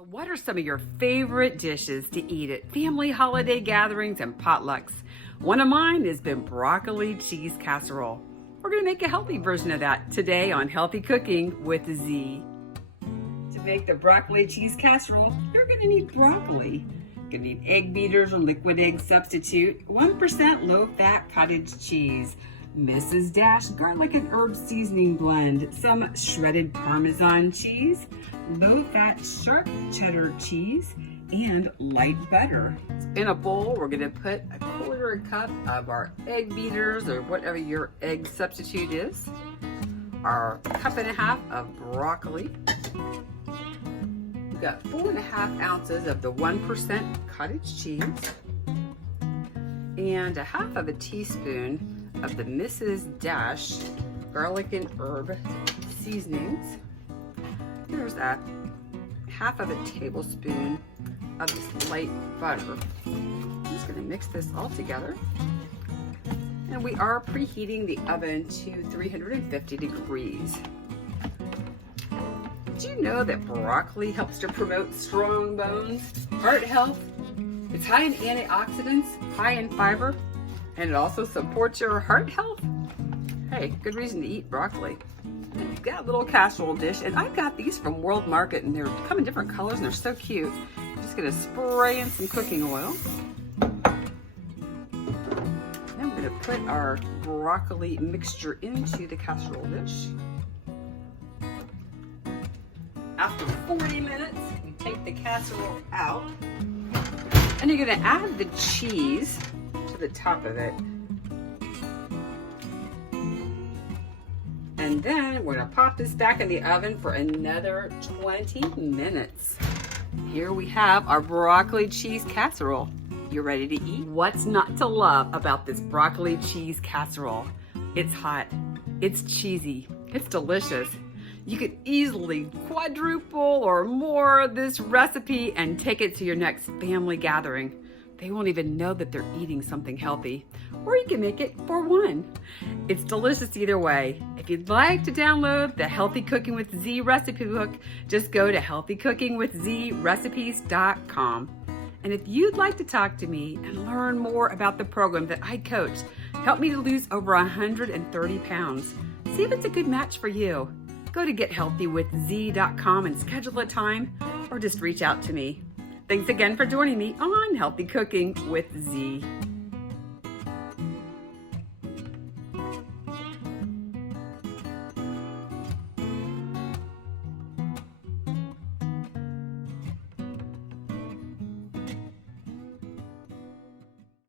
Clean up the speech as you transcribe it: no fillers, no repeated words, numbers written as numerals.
So what are some of your favorite dishes to eat at family holiday gatherings and potlucks? One of mine has been broccoli cheese casserole. We're going to make a healthy version of that today on Healthy Cooking with Z. To make the broccoli cheese casserole, you're going to need broccoli. You're going to need egg beaters or liquid egg substitute, 1% low-fat cottage cheese, Mrs. Dash garlic and herb seasoning blend, some shredded Parmesan cheese, low-fat sharp cheddar cheese, and light butter. In a bowl, we're going to put a quarter cup of our egg beaters or whatever your egg substitute is, our cup and a half of broccoli. We've got 4.5 ounces of the 1% cottage cheese and a half of a teaspoon of the Mrs. Dash garlic and herb seasonings. There's a half of a tablespoon of this light butter. I'm just going to mix this all together. And we are preheating the oven to 350 degrees. Did you know that broccoli helps to promote strong bones, heart health? It's high in antioxidants, high in fiber, and it also supports your heart health. Hey, good reason to eat broccoli. You've got a little casserole dish, and I've got these from World Market, and they come in different colors, and they're so cute. I'm just gonna spray in some cooking oil. Then we're gonna put our broccoli mixture into the casserole dish. After 40 minutes, you take the casserole out, and you're gonna add the cheese to the top of it. And then we're gonna pop this back in the oven for another 20 minutes. Here we have our broccoli cheese casserole. You ready to eat? What's not to love about this broccoli cheese casserole? It's hot, it's cheesy, it's delicious. You could easily quadruple or more this recipe and take it to your next family gathering. They won't even know that they're eating something healthy. Or you can make it for one. It's delicious either way. If you'd like to download the Healthy Cooking with Z recipe book, just go to healthycookingwithzrecipes.com. And if you'd like to talk to me and learn more about the program that I coach, help me to lose over 130 pounds. See if it's a good match for you. Go to gethealthywithz.com and schedule a time, or just reach out to me. Thanks again for joining me on Healthy Cooking with Z.